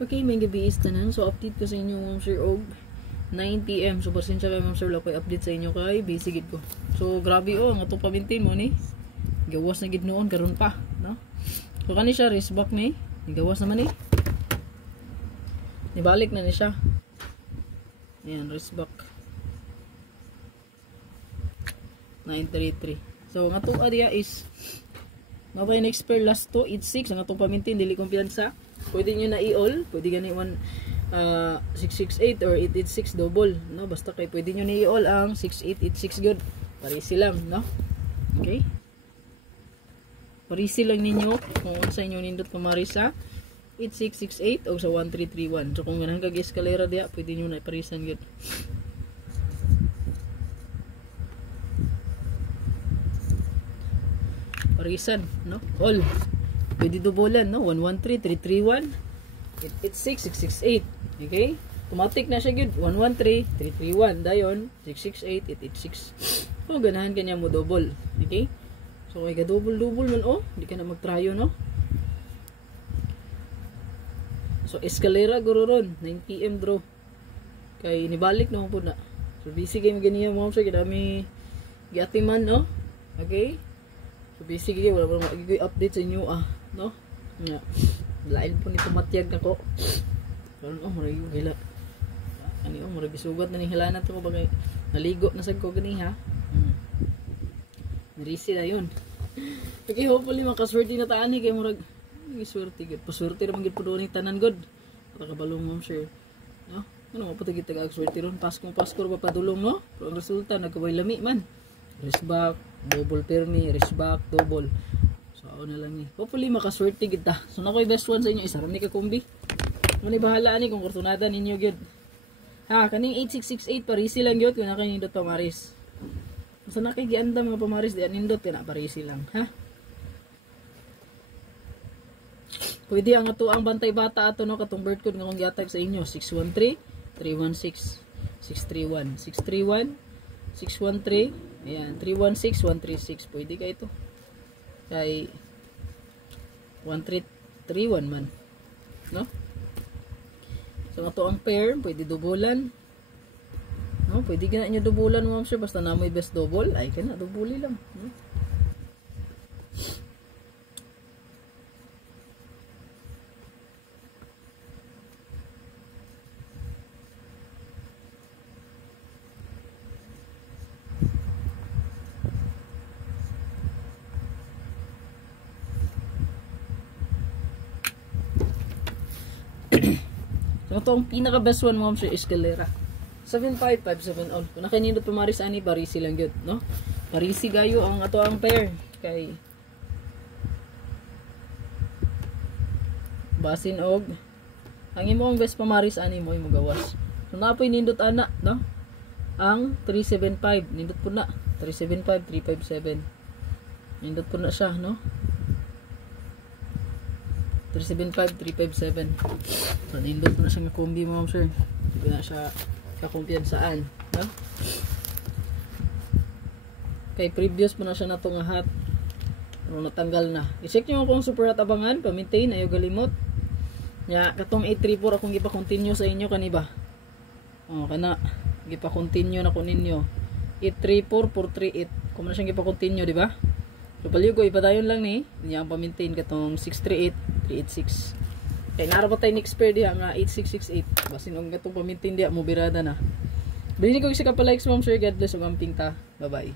Okay, may gabi is tanan. So, update ko sa inyo, Ma'am Sir, og 9 PM. So, pasensya kayo, Ma'am Sir, wala ko update sa inyo kay busy gid ko. So, grabe ang atong pamintin mo ni. Gawas na gid noon, karon pa, no? So, kani siya, wrist back ni. Gawas naman ni. Nibalik na ni siya. Ayan, wrist back. 933. So, ang atong area is mabay next pair last 286. Ang atong pamintin, dili kumpiyansa. Pwede nyo na i-all, pwede gani 668 or 886 double, no? Basta kay pwede nyo na i-all ang 6886 good. Parisi lang, no? Okay? Parisi lang ninyo kung sa inyo nindot kumari sa 8668 o sa 1331. So kung ganang kag-eskalera diya, pwede nyo na iparisan good. Parisan, no? All. Pwede dubulan, no? 113, 331, 886, 668. Okay? Automatic na siya good. 113, 331. Dayon, 668, 886. So, ganahan kanya mo double. Okay? So, kaya double-double man, oh. Hindi ka na mag-tryo, no? So, escalera, guro ron. 9 PM draw. Kaya inibalik na po na. So, busy kayo maganiya mo. So, kidami gati man, no? Okay? So, busy kayo. Wala mo magiging update sa inyo, no? Nga. Lain po nito matyag na ko. Karon maray gila. Ani maray bisugat na ni hilanat ko bagay. Naligo na sad ko gani ha. Nirisi na yun. Okay, hopefully makaswerte na taani kay murag swerte gid. Paswerte ra man gid po ni tanan god. Para kabalong mo sir. No? Ano mo patagit tag-swerte ron Pasko ra padulong no? Pero ang resulta nagkaway lami man. Wrist back, double permi, wrist back, double. Na lang ni. Hopefully makaswerte kita. So na ko'y best one sa inyo isa ram ni ka kumbi. Muni bahala ani kung kurtunada ninyo gyud. Ha, kaning 8668 parisi lang gyud kung na kay nindot pamaris. Sa na kay giandam mga pamaris di nindot kana parisi lang, ha? Pwede ang ato ang bantay bata ato no katong birth code nga kung giatag sa inyo 613 316 631 631 613 ayan 316 136 pwede ka ito. Kay 1331 man, no? So ato ang pair pwede dubulan, no? Pwede gina nyo dubulan mo sir basta na mo best double ay kana dubuli lang, no? So, ito ang pinaka best one mo sa escalera. 7557 all. Kung nakanindot pumaris ani, parisi lang yun, no? Parisi gayo ang ato ang pair. Kay basin og ang imo ang best pamaris ani mo imo gawas. So, napoy nindot ana, no? Ang 375. Nindot po na. 375, 357. Nindot po na siya, no? 375, 357. So, nindot na siya nga kombi mo, sir. Hindi na siya kakumpiyansaan. No? Kay previous mo na siya na itong hat. Ano, natanggal na. I-check nyo kung super hat abangan. Pa-maintain. Ayaw galimot. Ya, katong 834 akong gipa-continue sa inyo kaniba. O, kana. Gipa-continue na ko ninyo. 834, 438. Kung na siyang gipa-continue, di ba? So, paligo, ipadayon lang ni. Niya ang pa-maintain katong 638, 386. Kaya narapat tayo next pair diha nga 8668. Basin ang gatong pamintin diha mo birada na. Bili ko isa ka pa likes ma'am sir. God bless ug amping ta. Bye bye.